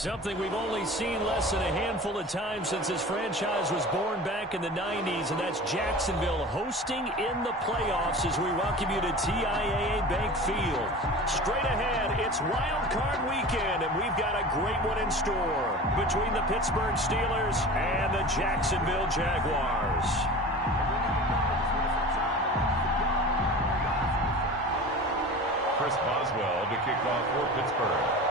Something we've only seen less than a handful of times since this franchise was born back in the 90s, and that's Jacksonville hosting in the playoffs as we welcome you to TIAA Bank Field. Straight ahead, it's Wild Card Weekend, and we've got a great one in store between the Pittsburgh Steelers and the Jacksonville Jaguars. Chris Boswell to kick off for Pittsburgh.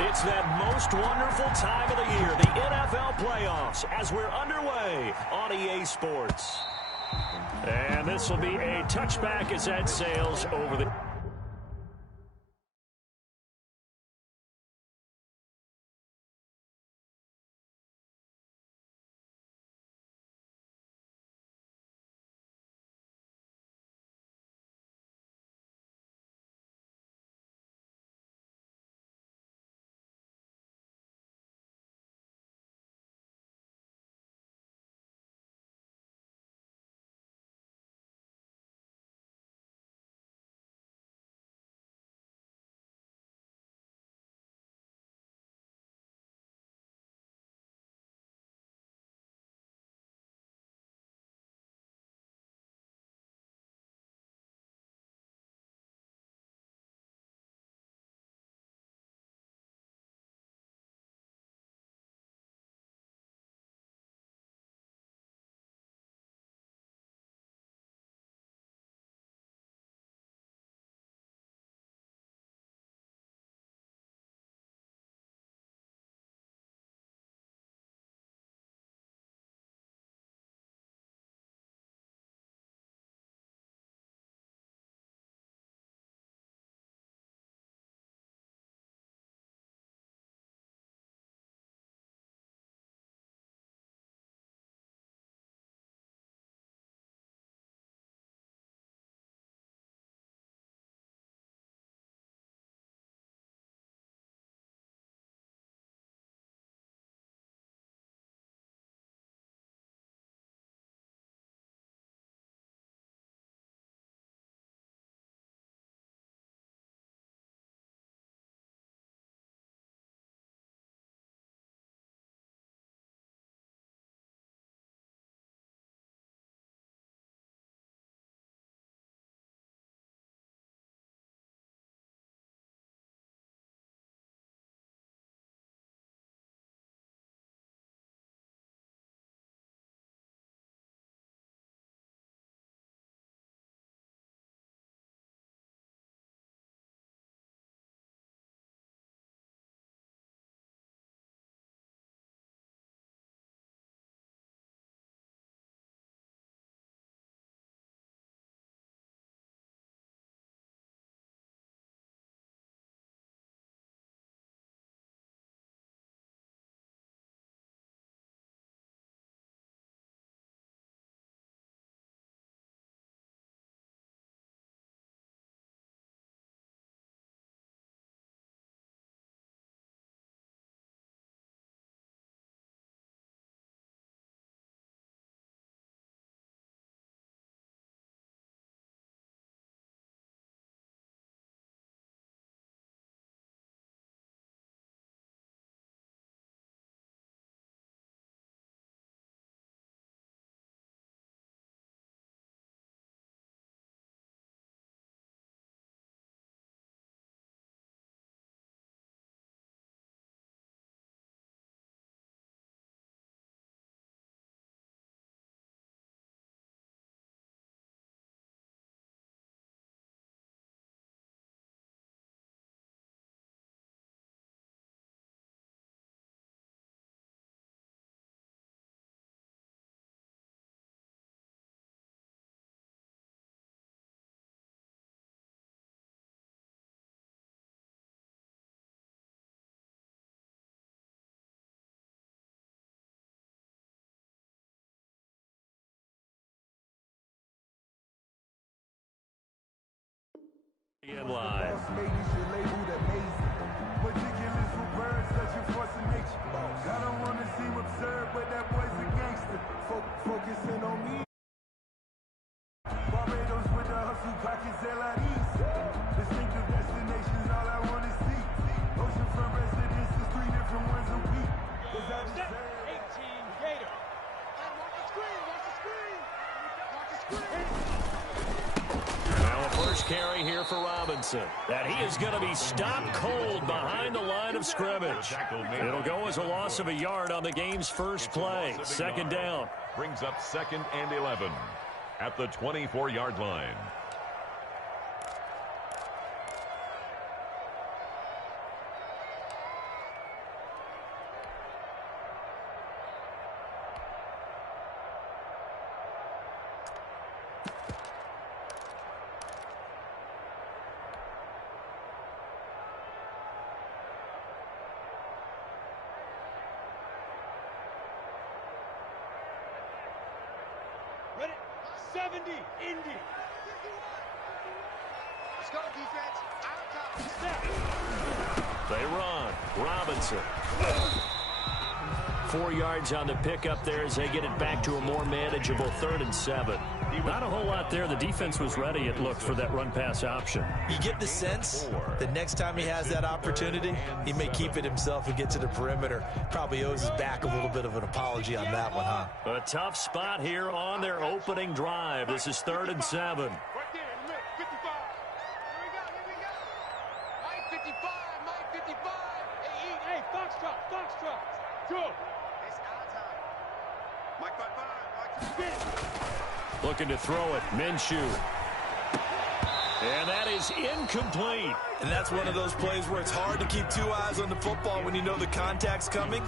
It's that most wonderful time of the year, the NFL playoffs, as we're underway on EA Sports. And this will be a touchback as that sails over the... Again live. I don't want to seem absurd, but that boy's a gangster. Focusing on me. Barbados with the hustle, Now a first carry here for Robinson. And he is going to be stopped cold behind the line of scrimmage. It'll go as a loss of a yard on the game's first play. Second down. Brings up 2nd and 11 at the 24-yard line. Ready? 70, Indy. Let's go, defense. Out of time. They run. Robinson. 4 yards on the pickup there as they get it back to a more manageable 3rd and 7. Not a whole lot there. The defense was ready, it looked, for that run-pass option. You get the sense that next time he has that opportunity, he may keep it himself and get to the perimeter. Probably owes his back a little bit of an apology on that one, huh? A tough spot here on their opening drive. This is 3rd and 7. Right there in the middle. 55. Here we go. Mike 55. Mike 55. Hey, Foxtrot. Go. It's out of time. Mike 55. Mike 55. Looking to throw it. Minshew. And that is incomplete. And that's one of those plays where it's hard to keep 2 eyes on the football when you know the contact's coming,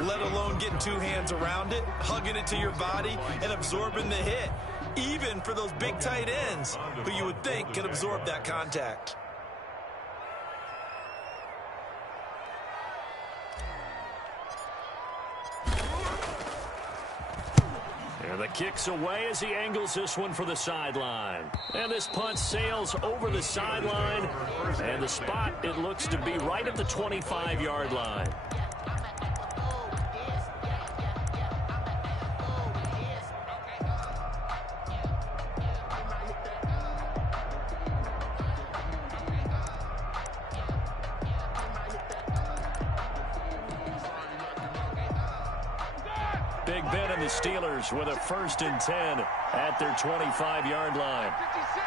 let alone getting 2 hands around it, hugging it to your body, and absorbing the hit, even for those big tight ends who you would think can absorb that contact. And the kick's away as he angles this one for the sideline. And this punt sails over the sideline. And the spot, it looks to be right at the 25-yard line. Big Ben and the Steelers with a 1st and 10 at their 25-yard line. 56.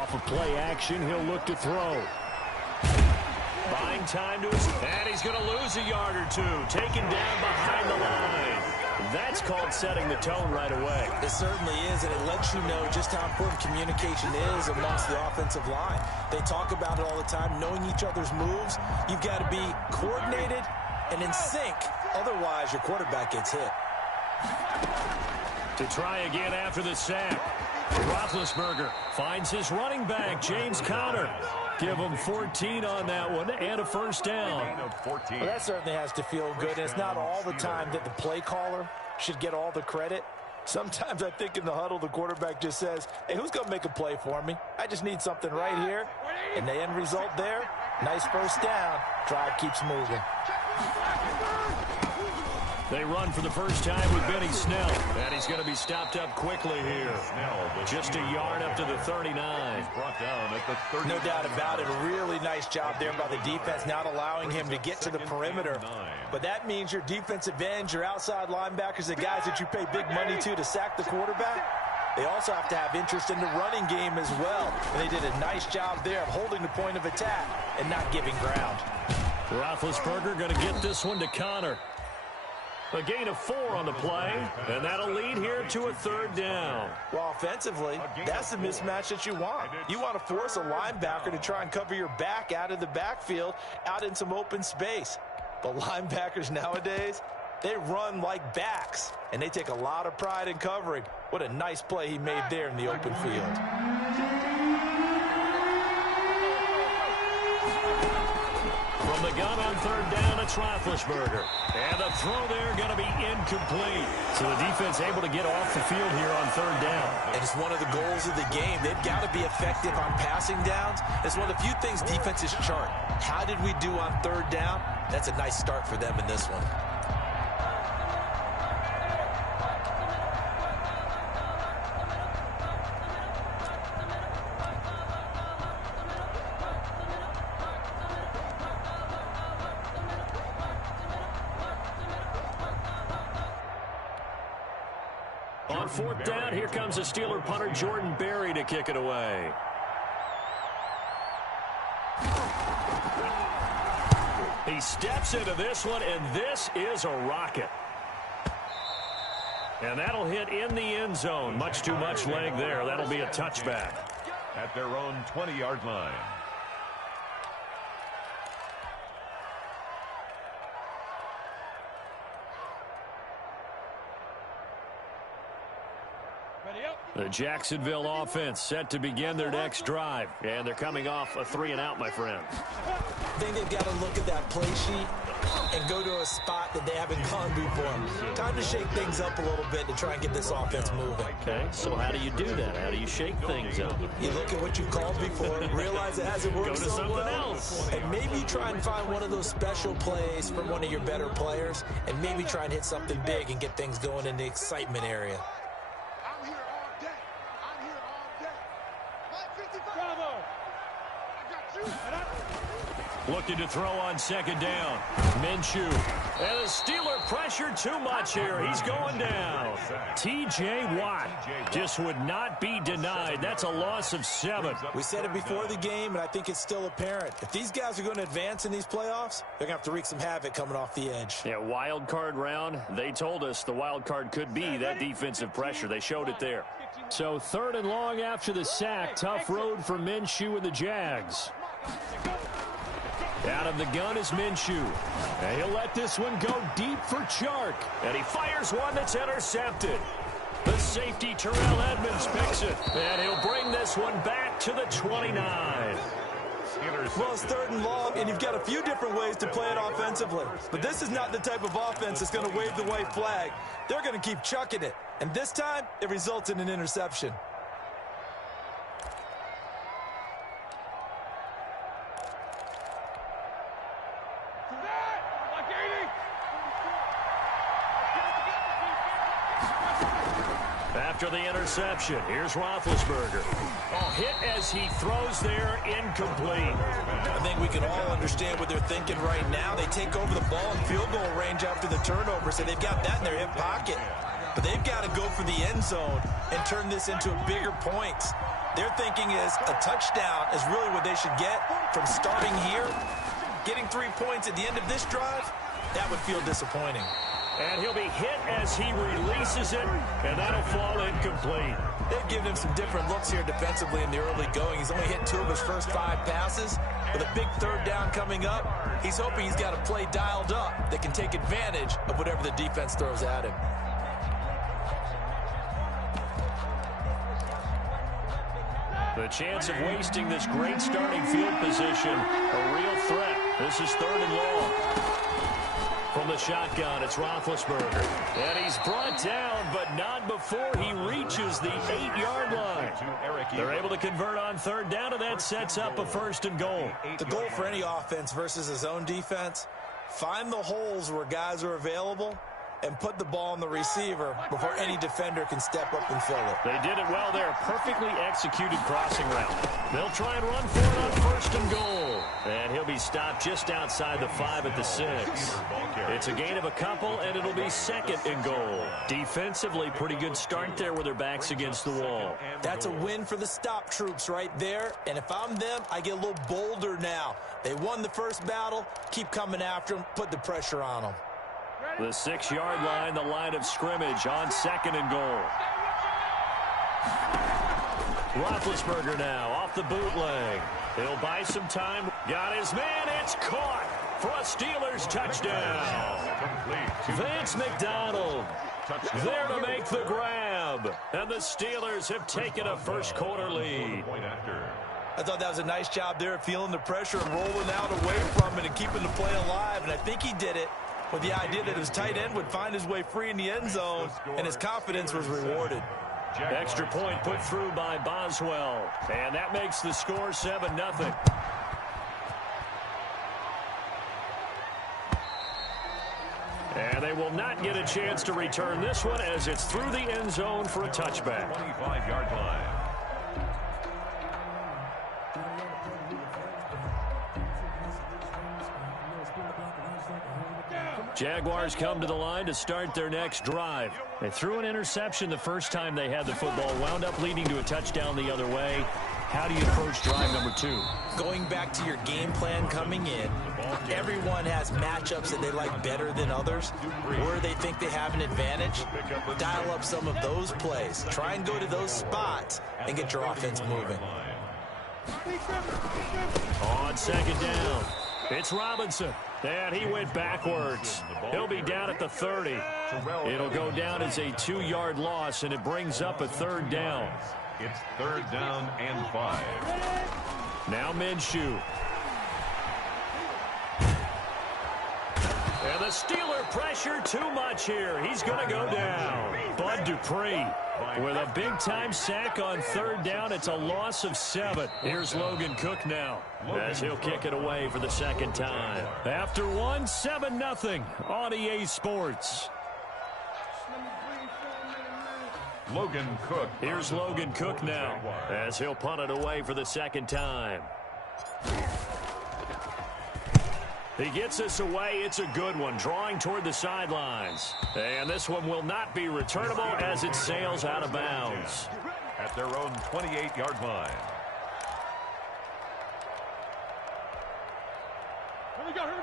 Off of play action, he'll look to throw. Buying time to his... And he's going to lose a yard or 2. Taken down behind the line. That's called setting the tone right away. It certainly is, and it lets you know just how important communication is amongst the offensive line. They talk about it all the time, knowing each other's moves. You've got to be coordinated and in sync. Otherwise, your quarterback gets hit. To try again after the sack. Roethlisberger finds his running back, James Conner. Give him 14 on that one and a 1st down. Well, that certainly has to feel good, and it's not all the time that the play caller should get all the credit. Sometimes I think in the huddle, the quarterback just says, hey, who's going to make a play for me? I just need something right here. And the end result there, nice 1st down. Drive keeps moving. They run for the first time with Benny Snell. And he's going to be stopped up quickly here. Just a yard up to the 39. Brought down at the 39. No doubt about it. A really nice job there by the defense, not allowing him to get to the perimeter. But that means your defensive ends, your outside linebackers, the guys that you pay big money to sack the quarterback, they also have to have interest in the running game as well. And they did a nice job there of holding the point of attack and not giving ground. Roethlisberger going to get this one to Conner. A gain of 4 on the play, and that'll lead here to a 3rd down. Well, offensively, that's the mismatch that you want. You want to force a linebacker to try and cover your back out of the backfield, out in some open space. But linebackers nowadays, they run like backs, and they take a lot of pride in covering. What a nice play he made there in the open field. From the gun on 3rd down, it's Roethlisberger. And the throw there going to be incomplete. So the defense able to get off the field here on 3rd down. And it's one of the goals of the game. They've got to be effective on passing downs. It's one of the few things defenses chart. How did we do on 3rd down? That's a nice start for them in this one. On fourth down, here comes the Steeler punter Jordan Berry to kick it away. He steps into this one, and this is a rocket. And that'll hit in the end zone. Much too much leg there. That'll be a touchback. At their own 20-yard line. The Jacksonville offense set to begin their next drive. And they're coming off a 3-and-out, my friend. I think they've got to look at that play sheet and go to a spot that they haven't gone before. Time to shake things up a little bit to try and get this offense moving. Okay, so how do you do that? How do you shake things up? You look at what you've called before, realize it hasn't worked so well, else. and maybe try and find one of those special plays from one of your better players, and maybe try and hit something big and get things going in the excitement area. I'm here all day. I'm here all day. 55. Bravo. I got you. Looking to throw on second down. Minshew. And the Steeler pressure too much here. He's going down. T.J. Watt just would not be denied. That's a loss of 7. We said it before the game, and I think it's still apparent. If these guys are going to advance in these playoffs, they're going to have to wreak some havoc coming off the edge. Yeah, wild card round. They told us the wild card could be that defensive pressure. They showed it there. So 3rd and long after the sack. Tough road for Minshew and the Jags. Out of the gun is Minshew. And he'll let this one go deep for Chark. And he fires one that's intercepted. The safety, Terrell Edmonds, picks it. And he'll bring this one back to the 29. Well, it's 3rd and long, and you've got a few different ways to play it offensively. But this is not the type of offense that's going to wave the white flag. They're going to keep chucking it. And this time, it results in an interception. After the interception, here's Roethlisberger. Oh, hit as he throws there, incomplete. I think we can all understand what they're thinking right now. They take over the ball in field goal range after the turnover, so they've got that in their hip pocket. But they've got to go for the end zone and turn this into bigger points. Their thinking is a touchdown is really what they should get from starting here. Getting 3 points at the end of this drive, that would feel disappointing. And he'll be hit as he releases it, and that'll fall incomplete. They've given him some different looks here defensively in the early going. He's only hit 2 of his first 5 passes. With a big 3rd down coming up, he's hoping he's got a play dialed up that can take advantage of whatever the defense throws at him. The chance of wasting this great starting field position, a real threat. This is 3rd and long. From the shotgun, it's Roethlisberger. And he's brought down, but not before he reaches the 8-yard line. They're able to convert on 3rd down, and that sets up a 1st and goal. The goal for any offense versus his own defense, find the holes where guys are available and put the ball on the receiver before any defender can step up and fill it. They did it well there. Perfectly executed crossing route. They'll try and run for it on 1st and goal. And he'll be stopped just outside the 5 at the 6. It's a gain of a couple, and it'll be 2nd and goal. Defensively, pretty good start there with their backs against the wall. That's a win for the stop troops right there. And if I'm them, I get a little bolder now. They won the first battle. Keep coming after them. Put the pressure on them. The 6-yard line, the line of scrimmage on 2nd and goal. Roethlisberger now off the bootleg. He'll buy some time. Got his man. It's caught for a Steelers touchdown. Vance McDonald there to make the grab. And the Steelers have taken a first-quarter lead. I thought that was a nice job there of feeling the pressure and rolling out away from it and keeping the play alive. And I think he did it with the idea that his tight end would find his way free in the end zone, and his confidence was rewarded. Extra point put through by Boswell, and that makes the score 7-0. And they will not get a chance to return this one as it's through the end zone for a touchback. 25-yard line. Jaguars come to the line to start their next drive. They threw an interception the first time they had the football, wound up leading to a touchdown the other way. How do you approach drive number 2? Going back to your game plan coming in, everyone has matchups that they like better than others. Where they think they have an advantage, dial up some of those plays. Try and go to those spots and get your offense moving. On second down, it's Robinson. And he went backwards. He'll be down at the 30. It'll go down as a 2-yard loss, and it brings up a third down. It's third down and 5. Now Minshew. And the Steeler pressure too much here. He's going to go down. Bud Dupree with a big-time sack on third down. It's a loss of 7. Here's Logan Cook now as he'll kick it away for the second time. After 1, 7-0 on EA Sports. Logan Cook. Here's Logan Cook now as he'll punt it away for the second time. He gets this away. It's a good one, drawing toward the sidelines. And this one will not be returnable as it sails out of bounds. At their own 28-yard line.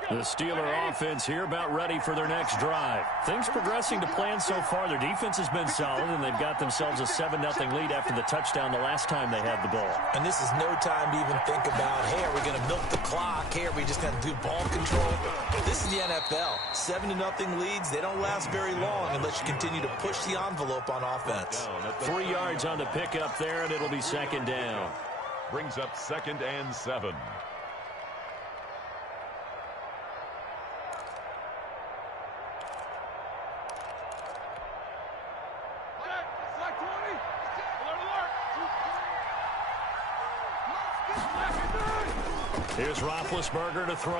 The Steeler offense here about ready for their next drive. Things progressing to plan so far. Their defense has been solid, and they've got themselves a 7-0 lead after the touchdown the last time they had the ball. And this is no time to even think about, hey, are we going to milk the clock? Hey, are we just going to do ball control? This is the NFL. 7-0 leads, they don't last very long unless you continue to push the envelope on offense. 3 yards on the pickup there, and it'll be second down. Brings up 2nd and 7. Here's Roethlisberger to throw.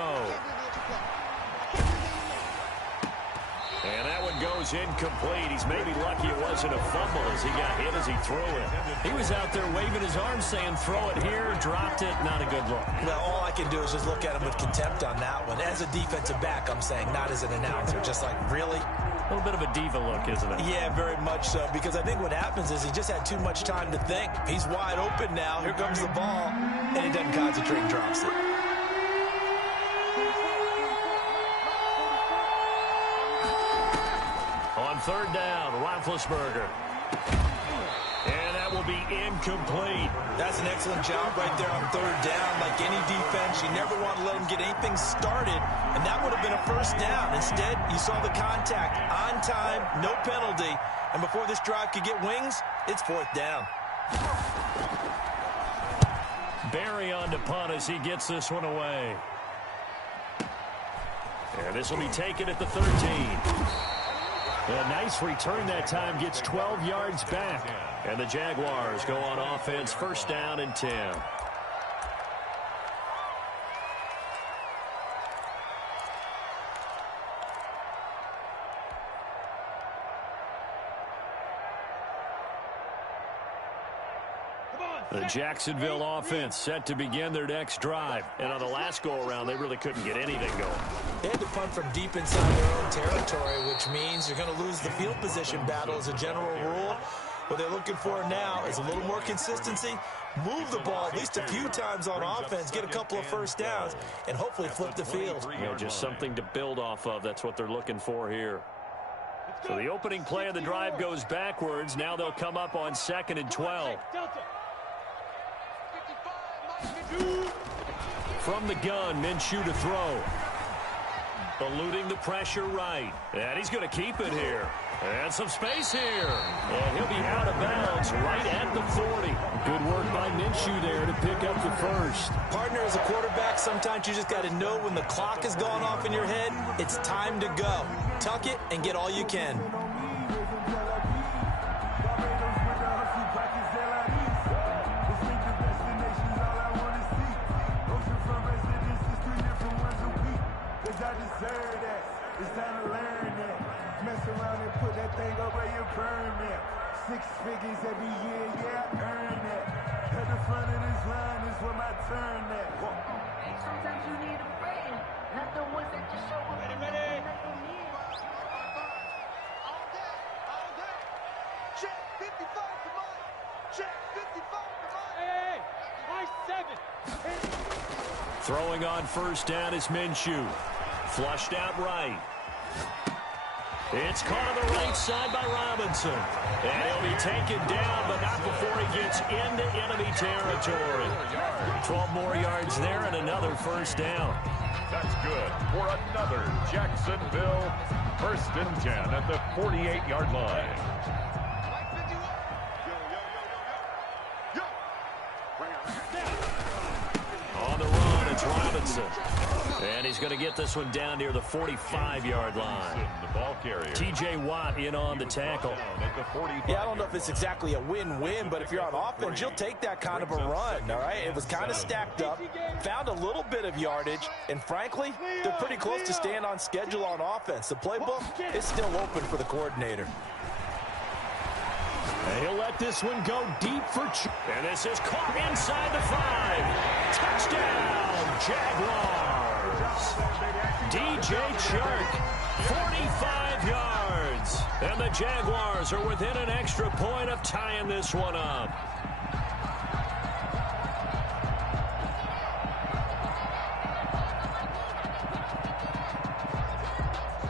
And that one goes incomplete. He's maybe lucky it wasn't a fumble as he got hit as he threw it. He was out there waving his arms saying, throw it here, dropped it, not a good look. Well, all I can do is just look at him with contempt on that one. As a defensive back, I'm saying, not as an announcer. Just like, really? A little bit of a diva look, isn't it? Yeah, very much so, because I think what happens is he just had too much time to think. He's wide open now. Here comes the ball, and he doesn't concentrate and drops it. On third down, Roethlisberger. And that will be incomplete. That's an excellent job right there on third down. Like any defense, you never want to let them get anything started, and that would have been a first down. Instead, you saw the contact on time, no penalty, and before this drive could get wings, it's fourth down. Barry on to punt as he gets this one away. And this will be taken at the 13. A nice return that time, gets 12 yards back. And the Jaguars go on offense, first down and 10. The Jacksonville offense set to begin their next drive. And on the last go-around, they really couldn't get anything going. They had to punt from deep inside their own territory, which means you're going to lose the field position battle as a general rule. What they're looking for now is a little more consistency, move the ball at least a few times on offense, get a couple of first downs, and hopefully flip the field. You know, just something to build off of. That's what they're looking for here. So the opening play of the drive goes backwards. Now they'll come up on 2nd and 12. From the gun, Minshew to throw. Eluding the pressure right. And he's going to keep it here. And some space here. And he'll be out of bounds right at the 40. Good work by Minshew there to pick up the first. Partner, as a quarterback, sometimes you just got to know when the clock has gone off in your head, it's time to go. Tuck it and get all you can. Six figures every year, yeah, I earn that. At the front of this line is where my turn at. Sometimes you need a friend, not the ones that just show up. Ready, ready. 55 to mine. Check, 55 to mine. Hey, my 7. Throwing on first down is Minshew. Flushed out right. It's caught on the right side by Robinson. And he'll be taken down, but not before he gets into enemy territory. 12 more yards there and another first down. That's good for another Jacksonville 1st and 10 at the 48-yard line. On the run, it's Robinson. And he's going to get this one down near the 45-yard line. The ball carrier. T.J. Watt in on the tackle. Yeah, I don't know if it's exactly a win-win, but if you're on offense, you'll take that kind of a run, all right? It was kind of stacked up, found a little bit of yardage, and frankly, they're pretty close to staying on schedule on offense. The playbook is still open for the coordinator. And he'll let this one go deep for and this is caught inside the 5. Touchdown, Jaguars. DJ Chark, 45 yards. And the Jaguars are within an extra point of tying this one up.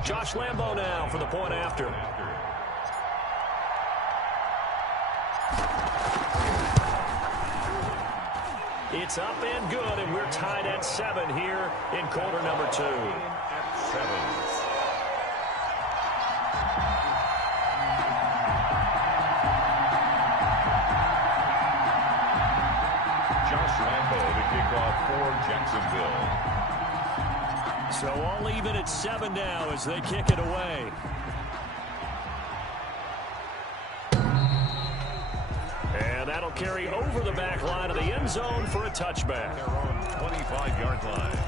Josh Lambo now for the point after. It's up and good, and we're tied at 7 here in quarter number 2. At 7. Josh Lambo to kick off for Jacksonville. So all even at 7 now as they kick it away. And that'll carry over the back line of the end zone for a touchback. Their own 25-yard line.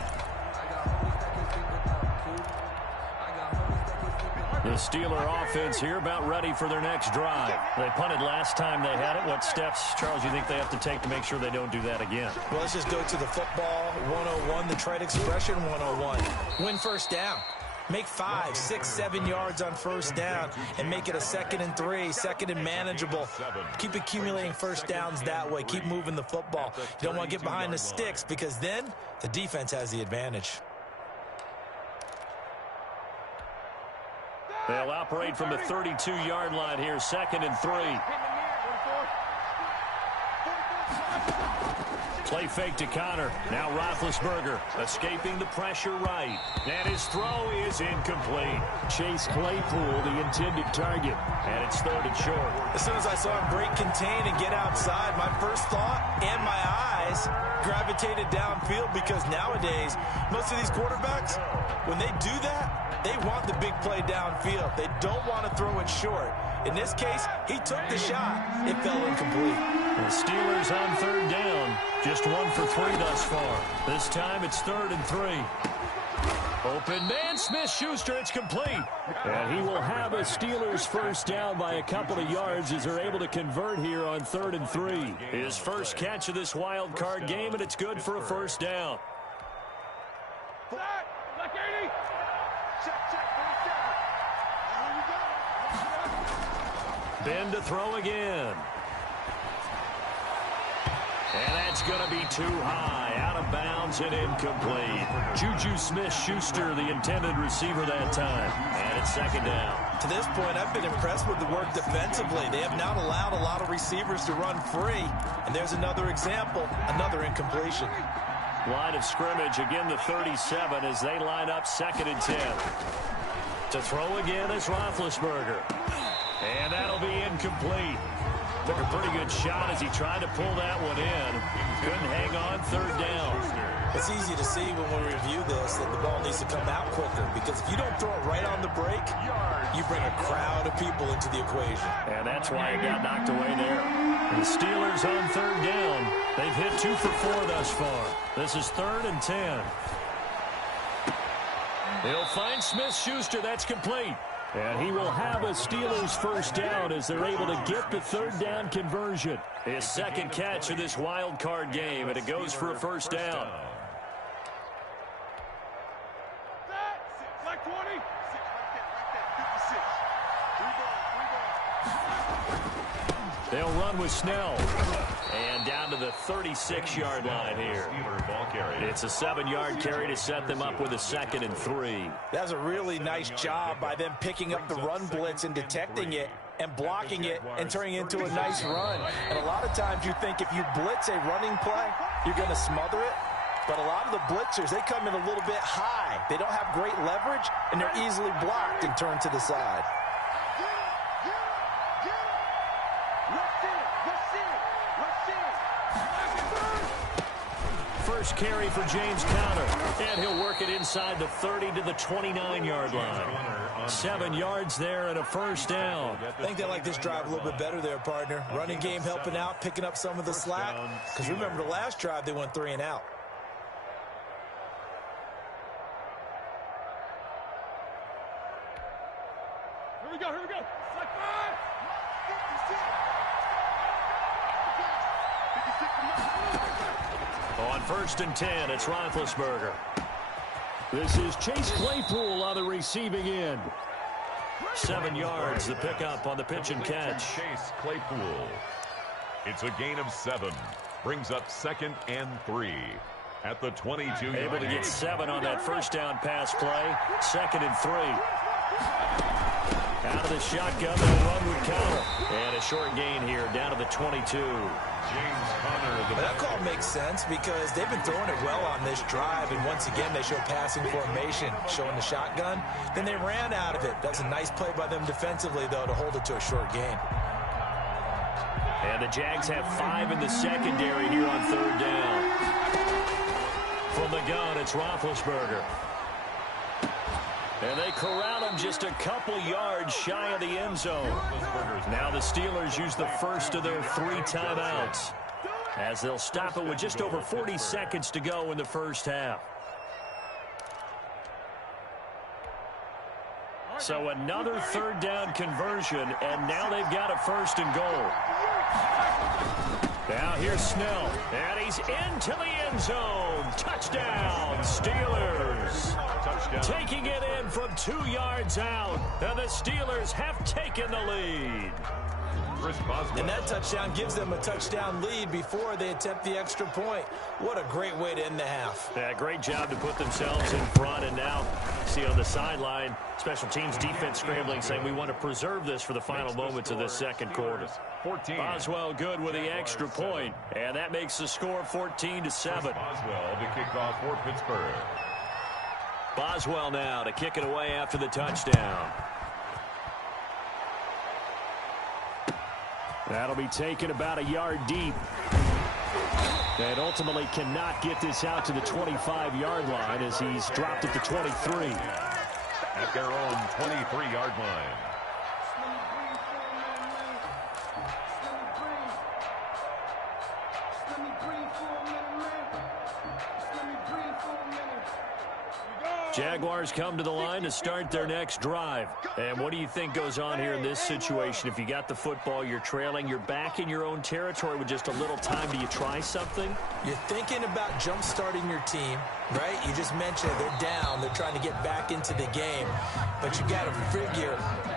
The Steeler offense here about ready for their next drive. They punted last time they had it. What steps, Charles, you think they have to take to make sure they don't do that again? Well, let's just go to the football 101, the trade expression 101. Win first down. Make 5, 6, 7 yards on first down and make it a 2nd and 3, 2nd and manageable. Keep accumulating first downs that way. Keep moving the football. You don't want to get behind the sticks because then the defense has the advantage. They'll operate from the 32-yard line here, 2nd and 3. Play fake to Connor. Now Roethlisberger escaping the pressure right. And his throw is incomplete. Chase Claypool, the intended target. And it's 3rd and short. As soon as I saw him break contain and get outside, my first thought and my eyes gravitated downfield because nowadays, most of these quarterbacks, when they do that, they want the big play downfield. They don't want to throw it short. In this case, he took the shot. It fell incomplete. The Steelers on 3rd down. Just 1 for 3 thus far. This time it's 3rd and 3. Open man, Smith-Schuster, it's complete. And he will have a Steelers first down by a couple of yards as they're able to convert here on 3rd and 3. His first catch of this wild card game, and it's good for a first down. Black 80. Check, 47. Ben to throw again. And that's going to be too high, out of bounds and incomplete. Juju Smith-Schuster, the intended receiver that time. And it's 2nd down. To this point, I've been impressed with the work defensively. They have not allowed a lot of receivers to run free. And there's another example, another incompletion. Line of scrimmage, again the 37 as they line up 2nd and 10. To throw again is Roethlisberger. And that'll be incomplete. Took a pretty good shot as he tried to pull that one in. Couldn't hang on, 3rd down. It's easy to see when we review this that the ball needs to come out quicker because if you don't throw it right on the break, you bring a crowd of people into the equation. And that's why it got knocked away there. The Steelers on 3rd down. They've hit 2 for 4 thus far. This is 3rd and 10. They'll find Smith-Schuster. That's complete. And he will have a Steelers first down as they're able to get the 3rd down conversion. His 2nd catch of this wild card game, and it goes for a first down. Black 20. They'll run with Snell. And down to the 36-yard line here. It's a 7-yard carry to set them up with a 2nd and 3. That's a really nice job by them picking up the run blitz and detecting it and blocking it and turning it into a nice run. And a lot of times you think if you blitz a running play, you're going to smother it. But a lot of the blitzers, they come in a little bit high. They don't have great leverage, and they're easily blocked and turned to the side. First carry for James Conner, and he'll work it inside the 30 to the 29-yard line. 7 yards there and a first down. I think they like this drive a little bit better there, partner. Running game helping out, picking up some of the slack. Because remember, the last drive they went 3 and out. Here we go, here we go. Like 5. On 1st and 10, it's Roethlisberger. This is Chase Claypool on the receiving end. 7 yards, the pickup on the pitch and catch. Chase Claypool. It's a gain of 7. Brings up 2nd and 3 at the 22. Able to get 7 on that first down pass play. 2nd and 3. Out of the shotgun, they'll run with Conner. And a short gain here, down to the 22. James Conner. That call makes sense because they've been throwing it well on this drive, and once again they show passing formation, showing the shotgun. Then they ran out of it. That's a nice play by them defensively, though, to hold it to a short gain. And the Jags have 5 in the secondary here on 3rd down. From the gun, it's Roethlisberger. And they corral him just a couple yards shy of the end zone. Now the Steelers use the first of their 3 timeouts, as they'll stop it with just over 40 seconds to go in the first half. So another 3rd down conversion, and now they've got a 1st and goal. Now here's Snell, and he's into the end zone. Touchdown, Steelers. Taking it in from 2 yards out, and the Steelers have taken the lead. And that touchdown gives them a touchdown lead before they attempt the extra point. What a great way to end the half. Yeah, great job to put themselves in front, and now see on the sideline, special teams defense scrambling, saying we want to preserve this for the final moments of this second quarter. 14. Boswell good with the extra point, and that makes the score 14-7. Boswell to kick off for Pittsburgh. Boswell now to kick it away after the touchdown. That'll be taken about a yard deep. And ultimately cannot get this out to the 25-yard line as he's dropped at the 23. At their own 23-yard line. Jaguars come to the line to start their next drive. And what do you think goes on here in this situation? If you got the football, you're trailing, you're back in your own territory with just a little time. Do you try something? You're thinking about jump-starting your team, right? You just mentioned they're down. They're trying to get back into the game. But you got to figure,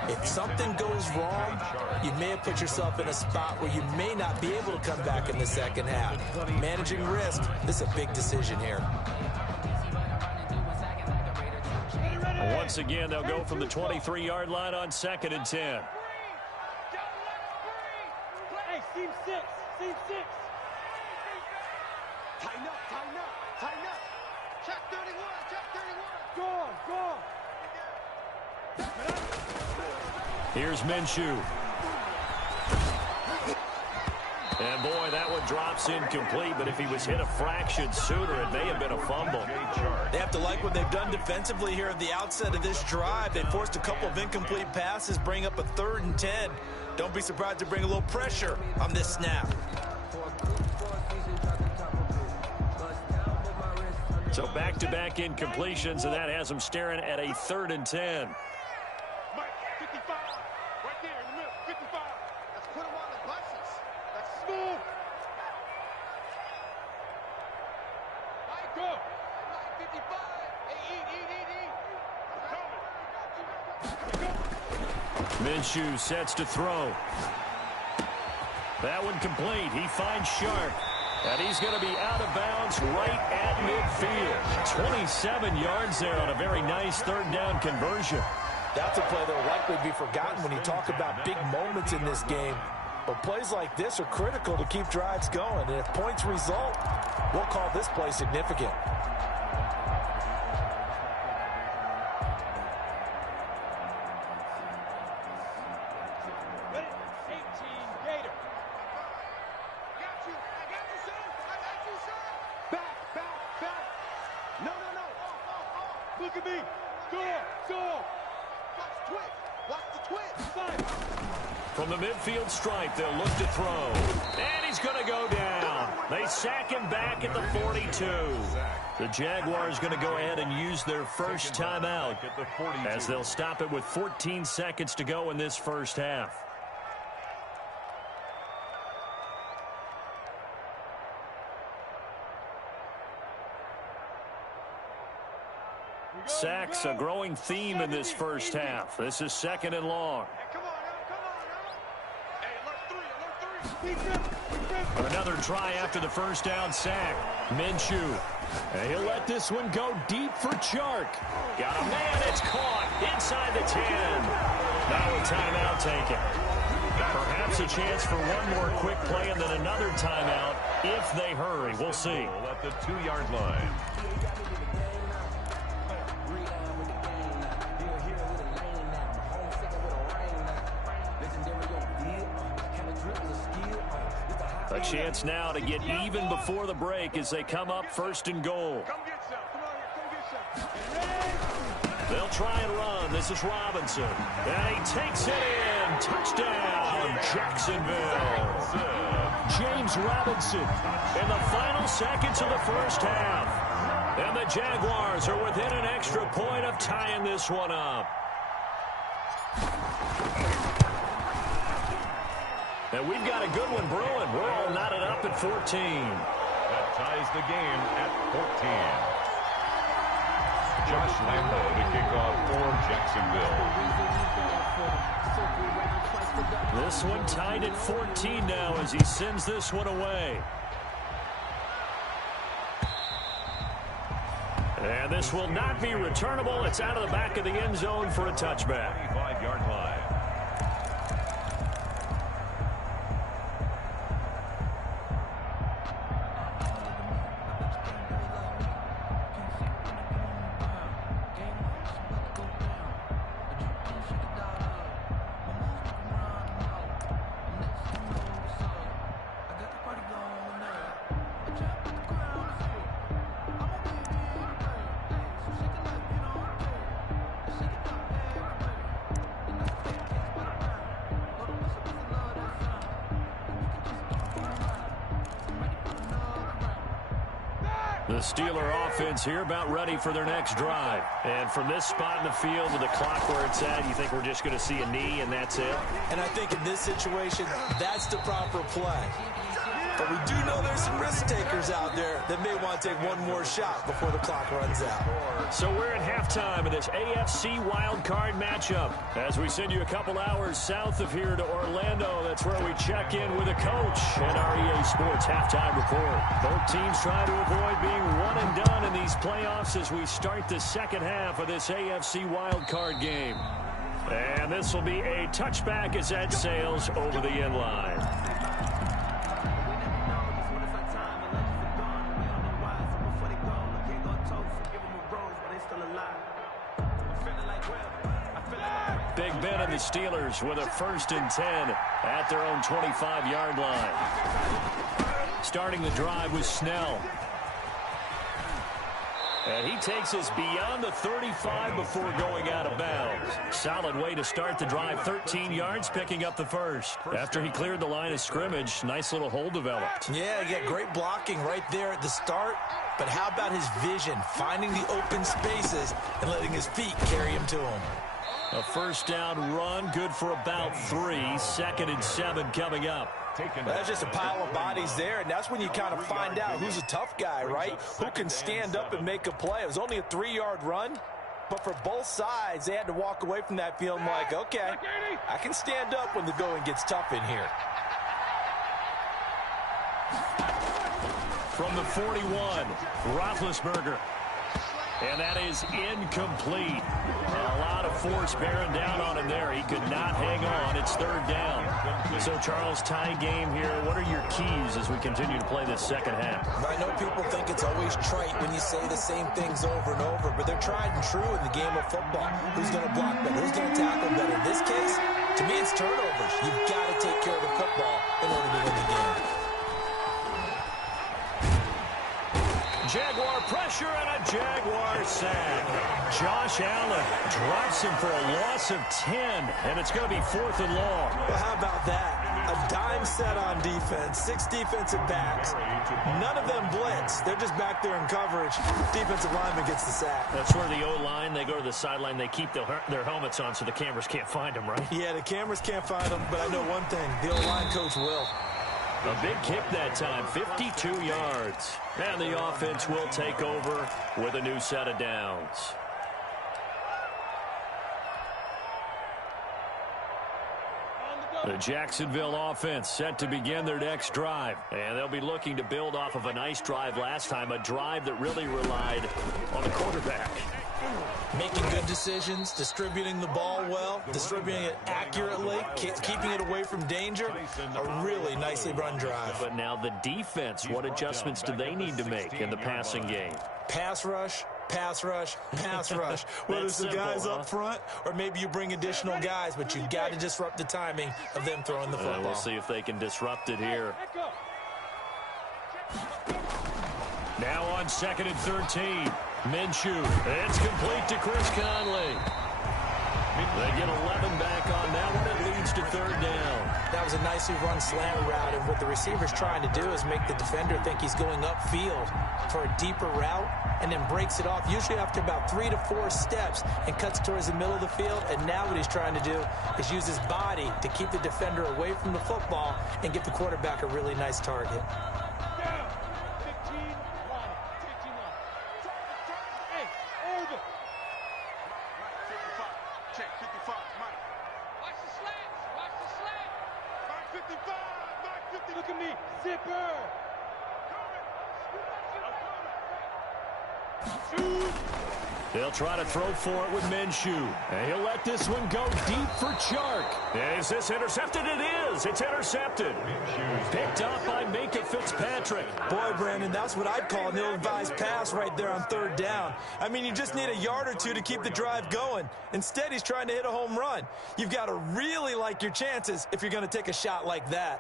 if something goes wrong, you may have put yourself in a spot where you may not be able to come back in the second half. Managing risk, this is a big decision here. Once again, they'll go from the 23-yard line on 2nd and 10. Hey, team 6. Team 6. Tighten up, tighten up, tighten up. Check 31, check 31. Go. Here's Minshew. And boy, that one drops incomplete, but if he was hit a fraction sooner, it may have been a fumble. They have to like what they've done defensively here at the outset of this drive. They forced a couple of incomplete passes, bring up a 3rd and 10. Don't be surprised to bring a little pressure on this snap. So back-to-back incompletions, and that has them staring at a 3rd and 10. Mike, 55. Right there in the middle, 55. Let's put him on the buses. That's smooth. Mike, go. Mike, 55. Hey, eat. Coming. Minshew sets to throw. That one complete. He finds Sharp. And he's going to be out of bounds right at midfield. 27 yards there on a very nice third down conversion. That's a play that will likely be forgotten when you talk about big moments in this game. But plays like this are critical to keep drives going. And if points result, we'll call this play significant. Look at me. Watch the twitch. From the midfield stripe, they'll look to throw. And he's going to go down. They sack him back at the 42. The Jaguars going to go ahead and use their first timeout as they'll stop it with 14 seconds to go in this first half. Sacks, a growing theme in this first half. This is 2nd and long. Another try after the first down sack. Minshew. And he'll let this one go deep for Chark. Got a man, it's caught inside the 10. Now a timeout taken. Perhaps a chance for one more quick play and then another timeout if they hurry. We'll see. At the 2-yard line. A chance now to get even before the break as they come up 1st and goal. They'll try and run. This is Robinson. And he takes it in. Touchdown, Jacksonville. James Robinson in the final seconds of the first half. And the Jaguars are within an extra point of tying this one up. And we've got a good one brewing. We're all knotted up at 14. That ties the game at 14. Josh Lambo to kick off for Jacksonville. This one tied at 14 now as he sends this one away. And this will not be returnable. It's out of the back of the end zone for a touchback. 25-yard line. The Steeler offense here about ready for their next drive. And from this spot in the field with the clock where it's at, you think we're just going to see a knee and that's it? And I think in this situation, that's the proper play. But we do know there's some risk takers out there that may want to take one more shot before the clock runs out. So we're at halftime of this AFC wildcard matchup. As we send you a couple hours south of here to Orlando, that's where we check in with a coach and our EA Sports halftime report. Both teams trying to avoid being one and done in these playoffs as we start the second half of this AFC wildcard game. And this will be a touchback as that sails over the end line. Big Ben and the Steelers with a 1st and 10 at their own 25-yard line. Starting the drive with Snell. And he takes us beyond the 35 before going out of bounds. Solid way to start the drive. 13 yards, picking up the first. After he cleared the line of scrimmage, nice little hole developed. Yeah, he got great blocking right there at the start. But how about his vision, finding the open spaces and letting his feet carry him to him? A 1st down run, good for about 3. 2nd and 7 coming up. That's just a pile of bodies there, and that's when you kind of find out who's a tough guy, right? Who can stand up and make a play. It was only a 3-yard run, but for both sides, they had to walk away from that feeling like, okay, I can stand up when the going gets tough in here. from the 41. Roethlisberger. And that is incomplete. A lot of force bearing down on him there. He could not hang on. It's third down. So, Charles, tie game here. What are your keys as we continue to play this second half? I know people think it's always trite when you say the same things over and over, but they're tried and true in the game of football. Who's going to block better? Who's going to tackle better? In this case, to me, it's turnovers. You've got to take care of the football in order to win the game. Jaguar pressure and a Jaguar sack. Josh Allen drops him for a loss of 10, and it's going to be 4th and long. Well, how about that? A dime set on defense, 6 defensive backs. None of them blitz. They're just back there in coverage. Defensive lineman gets the sack. That's where the O-line, they go to the sideline, they keep their helmets on so the cameras can't find them, right? Yeah, the cameras can't find them, but I know one thing. The O-line coach will. A big kick that time, 52 yards. And the offense will take over with a new set of downs. The Jacksonville offense set to begin their next drive. And they'll be looking to build off of a nice drive last time, a drive that really relied on the quarterback. Making good decisions, distributing the ball well, distributing it accurately, keeping it away from danger. A really nicely run drive. But now the defense, what adjustments do they need to make in the passing game? Pass rush, pass rush, pass rush. Whether it's the guys up front or maybe you bring additional guys, but you've got to disrupt the timing of them throwing the football. We'll see if they can disrupt it here. Now on 2nd and 13. Minshew. It's complete to Chris Conley. They get 11 back on that one. It leads to 3rd down. That was a nicely run slant route, and what the receiver's trying to do is make the defender think he's going upfield for a deeper route and then breaks it off, usually after about 3 to 4 steps, and cuts towards the middle of the field. And now what he's trying to do is use his body to keep the defender away from the football and give the quarterback a really nice target. Look at me, zipper. They'll try to throw for it with Minshew. And he'll let this one go deep for Chark. Is this intercepted? It is. It's intercepted. Picked up by Minka Fitzpatrick. Boy, Brandon, that's what I'd call an ill-advised pass right there on 3rd down. I mean, you just need a yard or two to keep the drive going. Instead, he's trying to hit a home run. You've got to really like your chances if you're going to take a shot like that.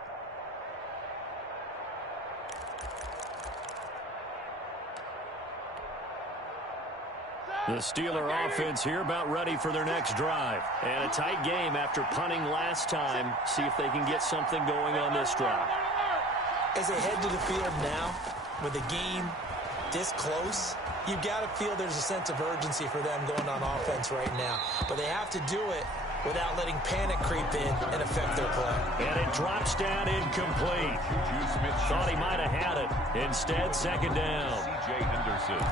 The Steeler offense here about ready for their next drive. And a tight game after punting last time. See if they can get something going on this drive. As they head to the field now, with the game this close, you've got to feel there's a sense of urgency for them going on offense right now. But they have to do it without letting panic creep in and affect their play. And it drops down incomplete. Thought he might have had it. Instead, 2nd down. C.J. Henderson.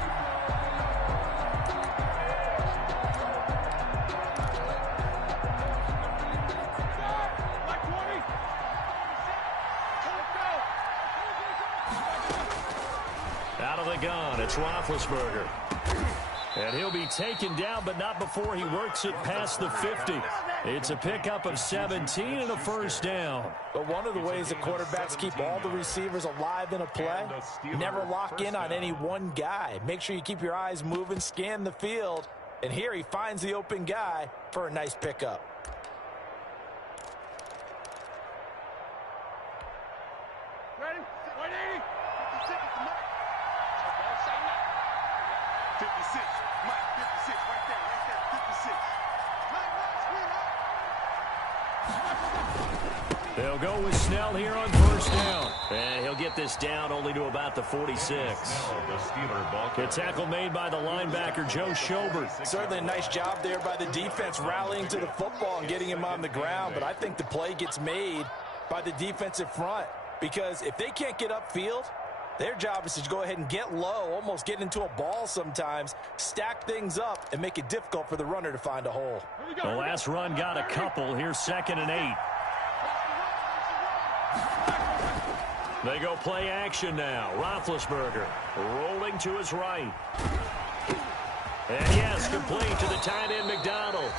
Out of the gun, it's Roethlisberger. And he'll be taken down, but not before he works it past the 50. It's a pickup of 17 and a 1st down. But one of the ways that quarterbacks keep all the receivers alive in a play, never lock in on any one guy. Make sure you keep your eyes moving, scan the field. And here he finds the open guy for a nice pickup. Ready? 180. 56, Mike, 56, right there, 56. They'll go with Snell here on 1st down. And he'll get this down only to about the 46. A tackle made by the linebacker, Joe Schobert. Certainly a nice job there by the defense rallying to the football and getting him on the ground. But I think the play gets made by the defensive front. Because if they can't get upfield, their job is to go ahead and get low, almost get into a ball sometimes, stack things up, and make it difficult for the runner to find a hole. The last run got a couple. Here's 2nd and 8. They go play action now. Roethlisberger rolling to his right. And yes, complete to the tight end, McDonald.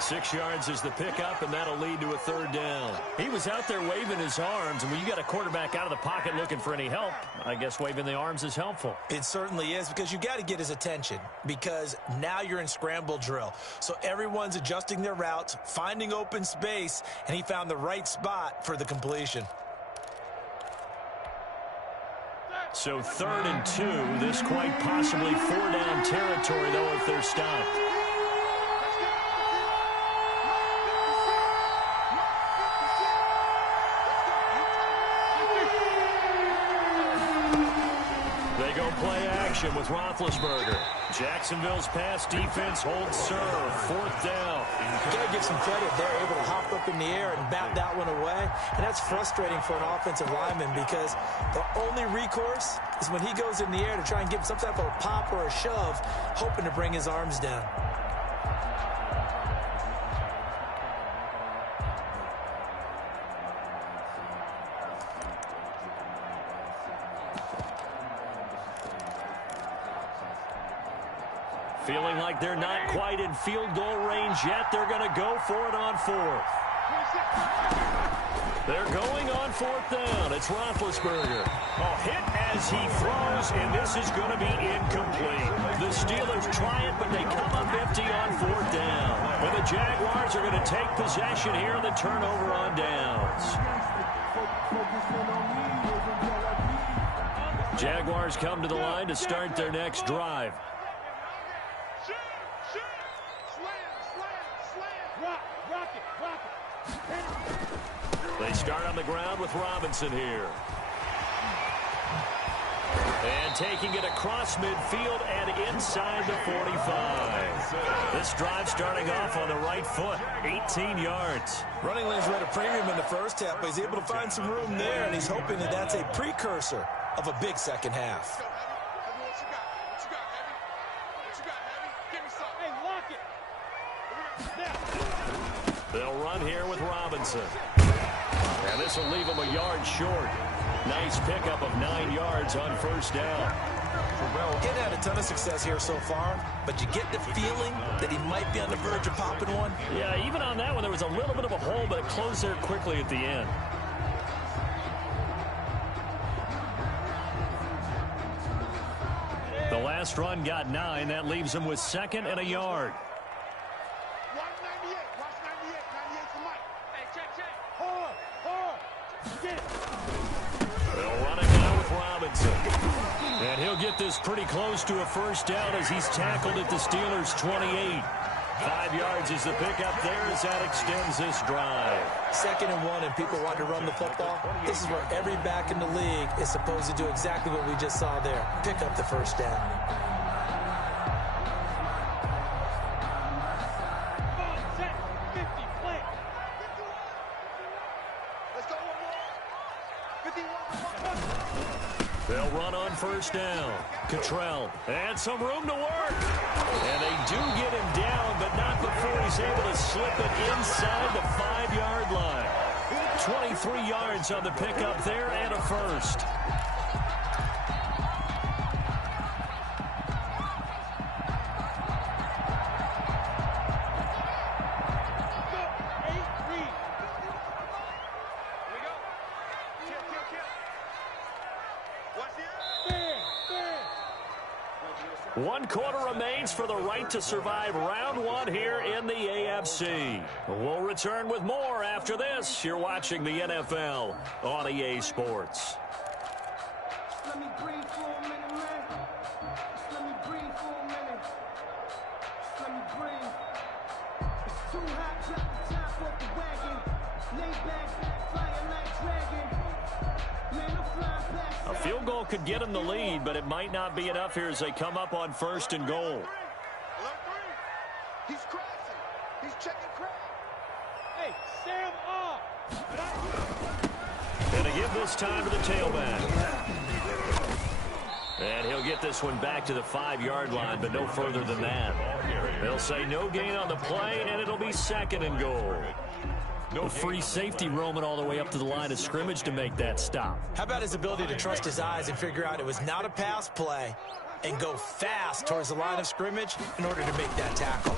6 yards is the pickup, and that'll lead to a third down. He was out there waving his arms, and when you got a quarterback out of the pocket looking for any help, I guess waving the arms is helpful. It certainly is, because you got to get his attention, because now you're in scramble drill. So everyone's adjusting their routes, finding open space, and he found the right spot for the completion. So 3rd and 2, this quite possibly 4-down territory, though, if they're stopped. They go play action with Roethlisberger. Jacksonville's pass defense holds serve. 4th down. You got to give some credit. They're able to hop up in the air and bat that one away. And that's frustrating for an offensive lineman, because the only recourse is when he goes in the air to try and give some type of a pop or a shove, hoping to bring his arms down. Feeling like they're not quite in field goal range yet. They're going to go for it on 4th. They're going on 4th down. It's Roethlisberger. A hit as he throws, and this is going to be incomplete. The Steelers try it, but they come up empty on 4th down. And the Jaguars are going to take possession here in the turnover on downs. Jaguars come to the line to start their next drive. They start on the ground with Robinson here. And taking it across midfield and inside the 45. This drive starting off on the right foot, 18 yards. Running lanes were at a premium in the first half, but he's able to find some room there, and he's hoping that that's a precursor of a big second half. They'll run here with Robinson. And this will leave him a yard short. Nice pickup of 9 yards on 1st down. He's had a ton of success here so far, but you get the feeling that he might be on the verge of popping one. Yeah, even on that one, there was a little bit of a hole, but it closed there quickly at the end. The last run got 9. That leaves him with 2nd and a yard. They'll run it now with Robinson. And he'll get this pretty close to a 1st down as he's tackled at the Steelers' 28. 5 yards is the pickup there as that extends this drive. 2nd and 1, and people want to run the football. This is where every back in the league is supposed to do exactly what we just saw there. Pick up the 1st down. They'll run on 1st down. Cottrell, and some room to work. And they do get him down, but not before he's able to slip it inside the 5-yard line. 23 yards on the pickup there and a 1st. One quarter remains for the right to survive round 1 here in the AFC. We'll return with more after this. You're watching the NFL on EA Sports. Let me breathe for a minute, man. Let me breathe for a minute. Let me breathe. It's too hot, drop the top off the wagon. Lay back, fire like dragon. Man, I'm flying past. A field goal could get them the lead, but it might not be enough here as they come up on 1st and goal. He's crashing. He's checking crowd. Hey, Sam off. And to give this time to the tailback. And he'll get this one back to the 5-yard line, but no further than that. They'll say no gain on the play, and it'll be 2nd and goal. A free safety roaming all the way up to the line of scrimmage to make that stop. How about his ability to trust his eyes and figure out it was not a pass play and go fast towards the line of scrimmage in order to make that tackle.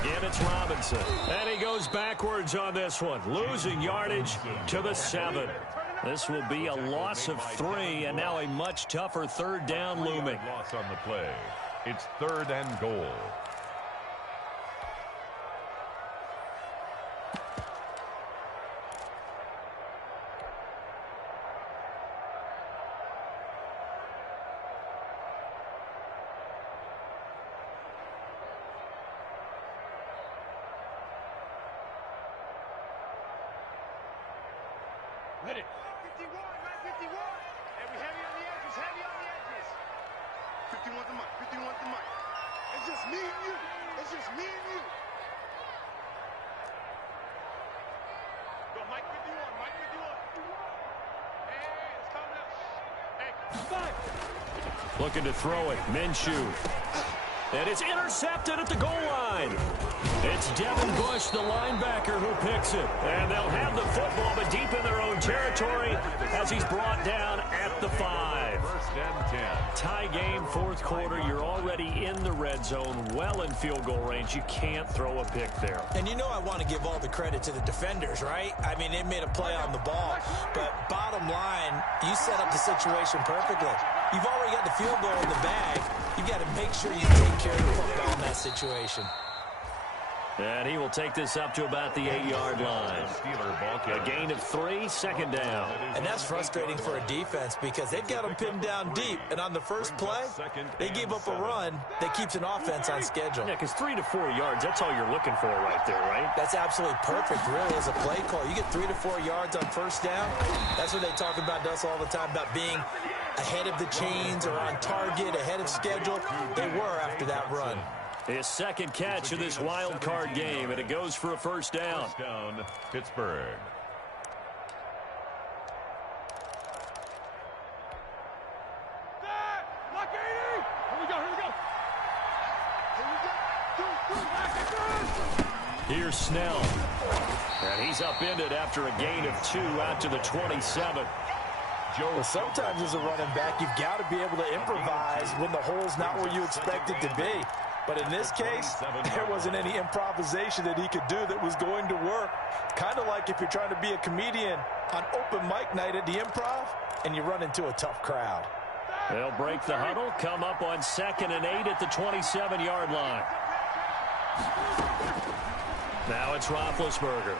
Again, it's Robinson. And he goes backwards on this one, losing yardage to the 7. This will be a loss of 3, and now a much tougher third down looming. Loss on the play. It's 3rd and goal. Ready. 51, 51. Heavy on the edges, heavy on the edges. 51's the mic, 51's the mic. It's just me and you. It's just me and you. Go, Mike 51, Mike 51. Hey, it's coming up. Hey, back. Looking to throw it, Minshew. And it's intercepted at the goal line. It's Devin Bush, the linebacker, who picks it. And they'll have the football, but deep in their own territory as he's brought down at the 5. 1st and 10. Tie game, 4th quarter. You're already in the red zone, well in field goal range. You can't throw a pick there. And you know I want to give all the credit to the defenders, right? I mean, they made a play on the ball. But bottom line, you set up the situation perfectly. You've already got the field goal in the bag. You've got to make sure you take care of the football in that situation. And he will take this up to about the 8-yard line. A gain of 3, 2nd down. And that's frustrating for a defense because they've got them pinned down deep. And on the first play, they gave up a run that keeps an offense on schedule. Yeah, because 3 to 4 yards, that's all you're looking for right there, right? That's absolutely perfect, really, as a play call. You get 3 to 4 yards on first down. That's what they talk about us all the time, about being ahead of the chains or on target, ahead of schedule. They were after that run. His second catch of this wild card game, and it goes for a 1st down. 1st down, Pittsburgh. Lock 80. Here we go, here we go. Here we go. Here's Snell. And he's upended after a gain of 2 out to the 27. Well, sometimes as a running back, you've got to be able to improvise when the hole's not where you expect it to be. But in this case, there wasn't any improvisation that he could do that was going to work. Kind of like if you're trying to be a comedian on open mic night at the Improv and you run into a tough crowd. They'll break the huddle, come up on 2nd and 8 at the 27-yard line. Now it's Roethlisberger.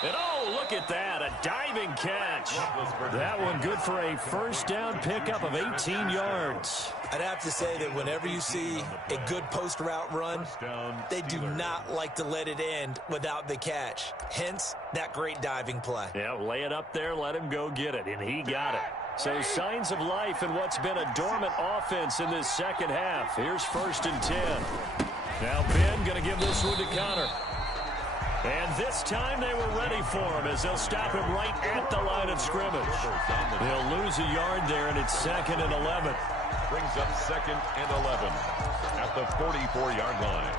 And oh, look at that, a diving catch. That one good for a 1st down pickup of 18 yards. I'd have to say that whenever you see a good post route run, they do not like to let it end without the catch. Hence, that great diving play. Yeah, lay it up there, let him go get it, and he got it. So signs of life in what's been a dormant offense in this second half. Here's 1st and 10. Now Ben going to give this one to Connor. And this time they were ready for him as they'll stop him right at the line of scrimmage. They'll lose a yard there, and it's 2nd and 11. Brings up 2nd and 11 at the 44-yard line.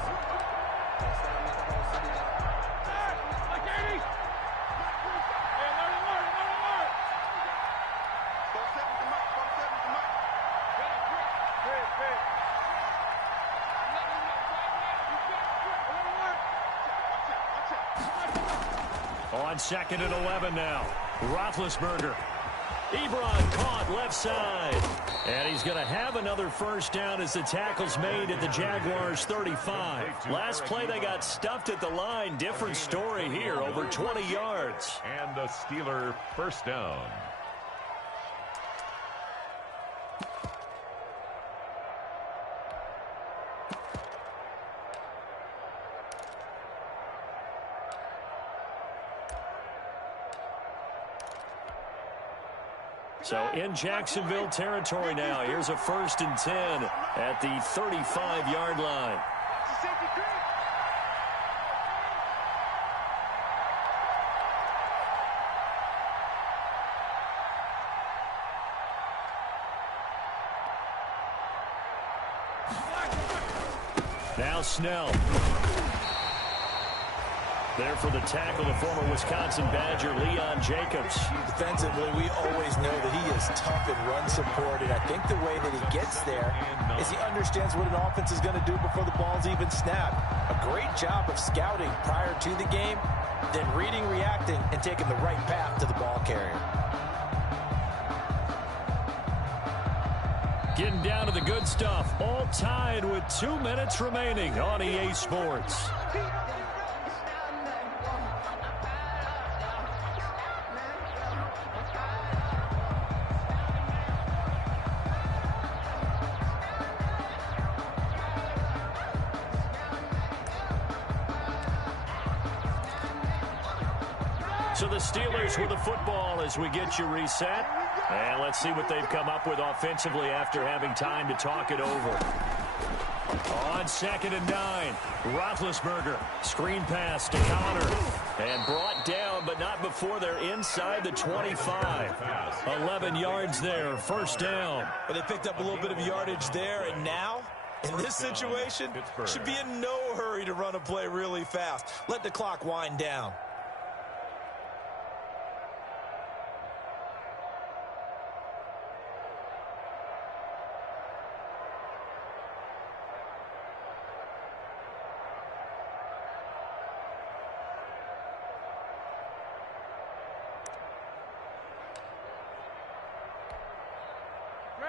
Lock 80. Hey, let him learn. 47's the mic, 47's the mic. Great. On 2nd and 11 now. Roethlisberger. Ebron caught left side. And he's going to have another 1st down as the tackle's made at the Jaguars' 35. Last play they got stuffed at the line. Different story here, over 20 yards. And a Steeler 1st down. So in Jacksonville territory now. Here's a 1st and 10 at the 35-yard line. Now Snell. There for the tackle, the former Wisconsin Badger, Leon Jacobs. Defensively, we always know that he is tough in run support, and I think the way that he gets there is he understands what an offense is going to do before the ball's even snapped. A great job of scouting prior to the game, then reading, reacting, and taking the right path to the ball carrier. Getting down to the good stuff, all tied with 2 minutes remaining on EA Sports. So the Steelers with the football as we get you reset. And let's see what they've come up with offensively after having time to talk it over. On 2nd and 9, Roethlisberger, screen pass to Connor. And brought down, but not before they're inside the 25. 11 yards there, first down. But they picked up a little bit of yardage there, and now, in this situation, should be in no hurry to run a play really fast. Let the clock wind down.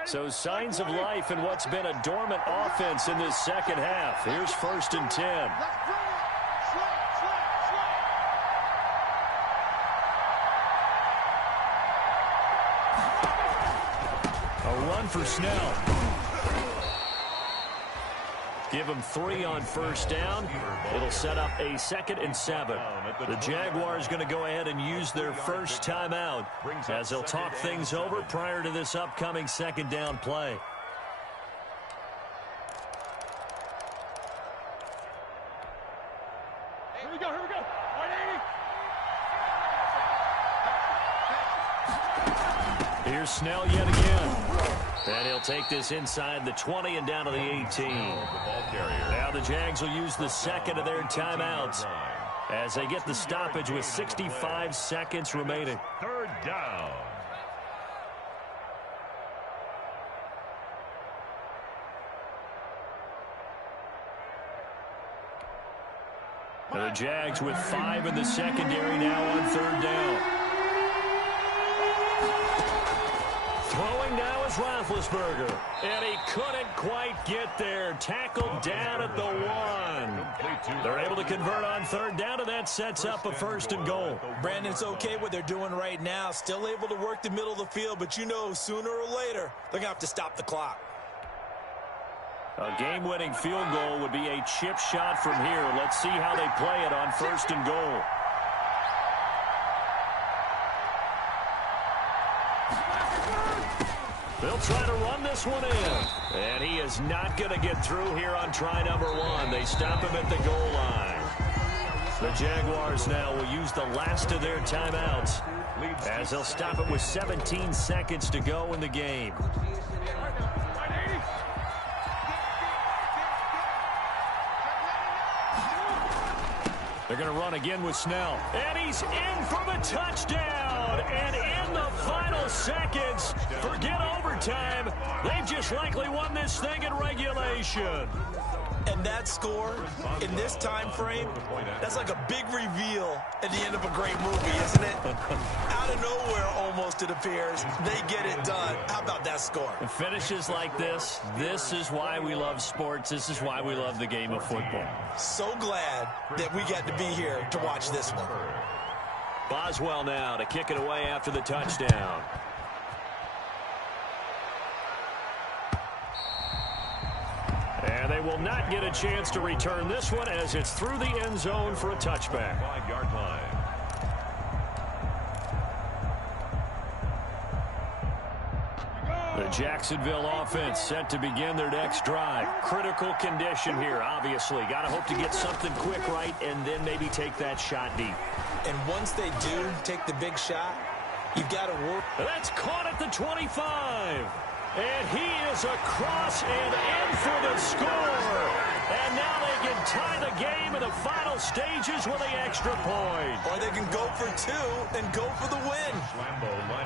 So signs of life in what's been a dormant offense in this second half. Here's 1st and 10. A run for Snell. Give him 3 on first down. It'll set up a 2nd and 7. The Jaguars going to go ahead and use their first timeout as they'll talk things over prior to this upcoming 2nd down play. Here we go, here we go. 180. Here's Snell yet again. And he'll take this inside the 20 and down to the 18. Now the Jags will use the 2nd of their timeouts as they get the stoppage with 65 seconds remaining. 3rd down. The Jags with 5 in the secondary now on 3rd down. Throwing now is Roethlisberger, and he couldn't quite get there. Tackled down at the 1. They're able to convert on 3rd down, and that sets up a 1st and goal. Brandon, it's okay what they're doing right now. Still able to work the middle of the field, but you know sooner or later they're going to have to stop the clock. A game-winning field goal would be a chip shot from here. Let's see how they play it on 1st and goal. They'll try to run this one in. And he is not going to get through here on try number 1. They stop him at the goal line. The Jaguars now will use the last of their timeouts as they'll stop it with 17 seconds to go in the game. They're going to run again with Snell. And he's in for the touchdown. And in the final seconds, forget overtime. They've just likely won this thing in regulation. And that score, in this time frame, that's like a big reveal at the end of a great movie, isn't it? Out of nowhere, almost, it appears, they get it done. How about that score? Finishes like this is why we love sports. This is why we love the game of football. So glad that we got to be here to watch this one. Boswell now to kick it away after the touchdown. And they will not get a chance to return this one as it's through the end zone for a touchback. 5-yard line. The Jacksonville offense set to begin their next drive. Critical condition here, obviously. Got to hope to get something quick right and then maybe take that shot deep. And once they do take the big shot, you've got to work. That's caught at the 25. And he is across and in for the score. And now they can tie the game in the final stages with the extra point. Or they can go for two and go for the win.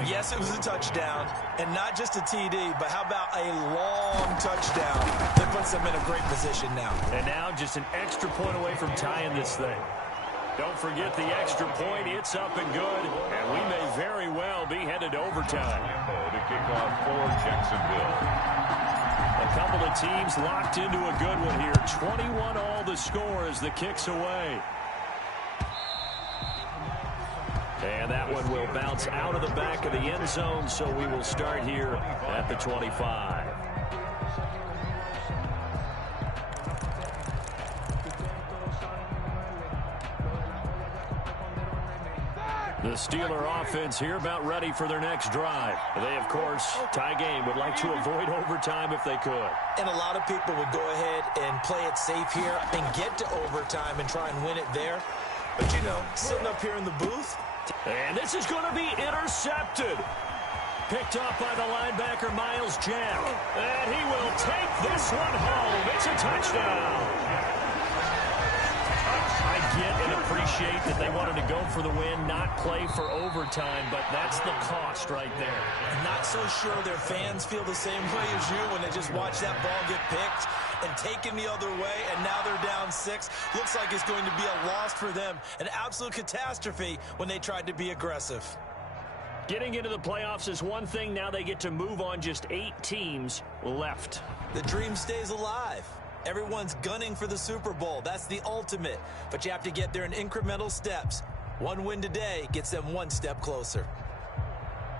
Yes, it was a touchdown, and not just a TD, but how about a long touchdown that puts them in a great position now. And now just an extra point away from tying this thing. Don't forget the extra point. It's up and good, and we may very well be headed to overtime. To kick off for Jacksonville. A couple of teams locked into a good one here. 21 all the score as the kick's away. And that one will bounce out of the back of the end zone, so we will start here at the 25. The Steeler offense here about ready for their next drive. They, of course, tie game, would like to avoid overtime if they could. And a lot of people would go ahead and play it safe here and get to overtime and try and win it there. But, you know, sitting up here in the booth. And this is going to be intercepted. Picked up by the linebacker, Miles Jack. And he will take this one home. It's a touchdown. I get and appreciate that they wanted to go for the win, not play for overtime, but that's the cost right there. I'm not so sure their fans feel the same way as you when they just watch that ball get picked and taken the other way, and now they're down 6. Looks like it's going to be a loss for them, an absolute catastrophe when they tried to be aggressive. Getting into the playoffs is one thing. Now they get to move on. Just 8 teams left. The dream stays alive. Everyone's gunning for the Super Bowl. That's the ultimate. But you have to get there in incremental steps. One win today gets them one step closer.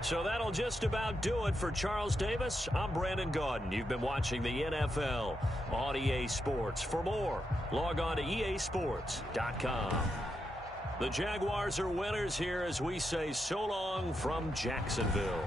So that'll just about do it for Charles Davis. I'm Brandon Gaudin. You've been watching the NFL on EA Sports. For more, log on to easports.com. The Jaguars are winners here as we say so long from Jacksonville.